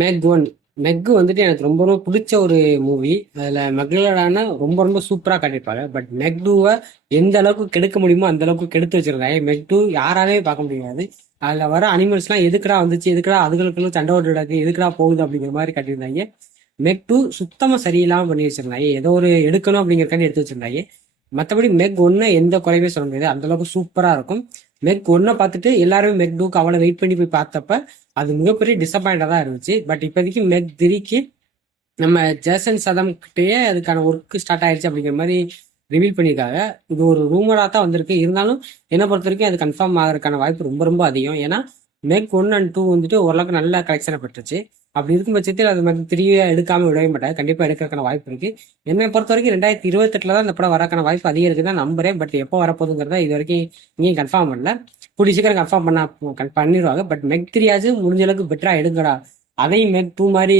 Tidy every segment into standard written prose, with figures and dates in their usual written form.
மெக் one. மெக் வந்துட்டு எனக்கு ரொம்ப ரொம்ப பிடிச்ச ஒரு மூவி. அதுல மெக்லடான ரொம்ப ரொம்ப சூப்பரா காட்டியிருப்பாங்க. பட் மெக் டூவை எந்த அளவுக்கு கெடுக்க முடியுமோ அந்த அளவுக்கு கெடுத்து வச்சிருந்தாங்க. மெக் டூ யாராலே பார்க்க முடியாது. அதுல வர அனிமல்ஸ்லாம் எதுக்குடா வந்துச்சு, எதுக்குடா அதுகளுக்குள்ள சண்டை ஓட்டு கிடக்கு, எதுக்குடா போகுது அப்படிங்கிற மாதிரி காட்டியிருந்தாங்க. மெக் டூ சுத்தமா சரியில்லாம பண்ணி வச்சிருந்தாங்க. ஏதோ ஒரு எடுக்கணும் அப்படிங்கறக்காண்டி எடுத்து வச்சிருந்தாங்க. மற்றபடி மெக் ஒன்னு எந்த குறையுமே சொல்ல முடியாது, அந்த அளவுக்கு சூப்பரா இருக்கும். மெக் ஒன்னை பார்த்துட்டு எல்லாருமே மெக் டூக்கு அவ்வளோ வெயிட் பண்ணி போய் பார்த்தப்ப அது மிகப்பெரிய டிசப்பாயிண்டா தான் இருந்துச்சு. பட் இப்போதைக்கு மெக் 3க்கு நம்ம ஜேசன் சதம் கிட்டேயே அதுக்கான ஒர்க் ஸ்டார்ட் ஆயிடுச்சு அப்படிங்கிற மாதிரி ரிவீல் பண்ணியிருக்காங்க. இது ஒரு ரூமரா தான் வந்திருக்கு. இருந்தாலும் என்ன பொறுத்த வரைக்கும் அது கன்ஃபார்ம் ஆகிறதுக்கான வாய்ப்பு ரொம்ப ரொம்ப அதிகம். ஏன்னா மெக் 1 அண்ட் 2 வந்துட்டு ஓரளவுக்கு நல்ல கலெக்ஷனை பெற்றுச்சு. அப்படி இருக்கும் பட்சத்தில் அது மெக் 3 எடுக்காம விடவே மாட்டாங்க. கண்டிப்பா எடுக்கிறதுக்கான வாய்ப்பு இருக்கு. என்னை பொறுத்த வரைக்கும் 2028 தான் இந்த படம் வரக்கான வாய்ப்பு அதிகம் இருக்குன்னு தான் நம்புறேன். பட் எப்போ வரப்போகுதுங்கிறத இது வரைக்கும் இங்கேயும் கன்ஃபார்ம் பண்ணல. கூடிய சீக்கிரம் கன்ஃபார்ம் பண்ணிடுவாங்க. பட் மெக் 3 முடிஞ்ச அளவுக்கு பெட்டரா எடுங்கடா. அதையும் மெக் 2 மாதிரி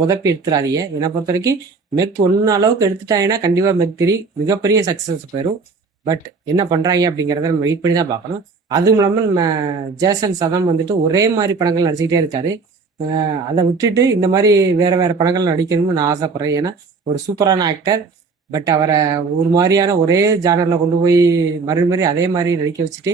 புதப்பி எடுத்துடாதீங்க. என்னை பொறுத்த வரைக்கும் மெக் 1 அளவுக்கு எடுத்துட்டாங்கன்னா கண்டிப்பா மெக் 3 மிகப்பெரிய சக்சஸ் போயிடும். பட் என்ன பண்றாங்க அப்படிங்கிறத நம்ம வெயிட் பண்ணி தான் பார்க்கணும். அதுவும் இல்லாமல் நம்ம ஜேசன் சதம் வந்துட்டு ஒரே மாதிரி படங்கள் நடிச்சுக்கிட்டே இருக்காரு. அதை விட்டுட்டு இந்த மாதிரி வேற வேற படங்கள் நடிக்கணும்னு நான் ஆசைப்படுறேன். ஏன்னா ஒரு சூப்பரான ஆக்டர். பட் அவரை ஒரு மாதிரியான ஒரே ஜானர்ல கொண்டு போய் மறுபடியும் அதே மாதிரி நடிக்க வச்சுட்டு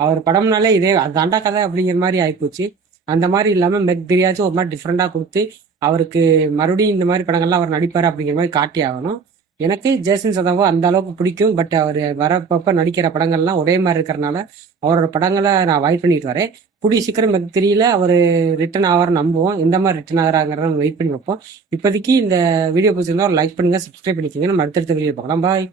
அவர் படம்னாலே இதே அதாண்டா கதை அப்படிங்கிற மாதிரி ஆயிப்போச்சு. அந்த மாதிரி இல்லாம மெக் 3 ஒரு மாதிரி டிஃப்ரெண்டா கொடுத்து அவருக்கு மறுபடியும் இந்த மாதிரி படங்கள்லாம் அவர் நடிப்பாரு அப்படிங்கிற மாதிரி காட்டி ஆகணும். எனக்கு ஜேசன் சதாவோ அந்த அளவுக்கு பிடிக்கும். பட் அவர் வரப்ப நடிக்கிற படங்கள்லாம் ஒரே மாதிரி இருக்கிறனால அவரோட படங்களை நான் அவாய்ட் பண்ணிட்டு வரேன். கூடிய சீக்கிரம் மெக் 3ல அவர் ரிட்டர்ன் ஆவார் நம்புவோம். எந்த மாதிரி ரிட்டர்ன் ஆகிறாங்கிறத நம்ம வெயிட் பண்ணி வைப்போம். இப்போதைக்கு இந்த வீடியோ பிடிச்சிருந்தா ஒரு லைக் பண்ணுங்க, சப்ஸ்கிரைப் பண்ணிக்கோங்க. நம்ம அடுத்தடுத்த வீடியோ பார்க்கலாம். பாய்.